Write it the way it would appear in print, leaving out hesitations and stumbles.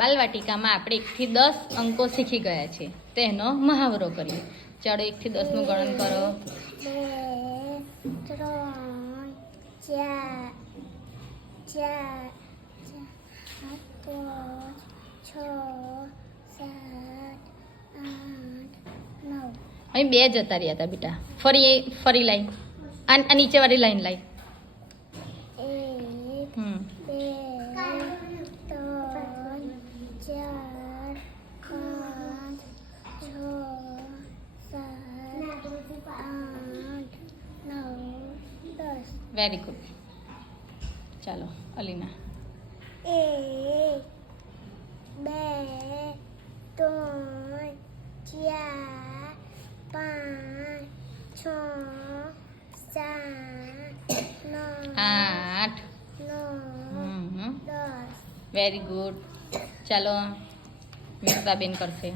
બાલવાટિકામાં આપણે 1 થી 10 અંકો શીખી ગયા છે. તેનો મહાવરો કરીએ. ચાલો 1 થી 10 નું ગણન કરો. 2 3 4 5 6 7 8 9. અહીં 2 જતા રહ્યા હતા બેટા. ફરી લાઈન આ નીચે વાળી લાઈન લાઈ. 1 2 3 4 5 6 7 8 9 10. Very good. ચાલો અલીના. 1 2 3 4 5 6 7 8 9 10. Very good. ચાલો મિત્રાબેન કરશે.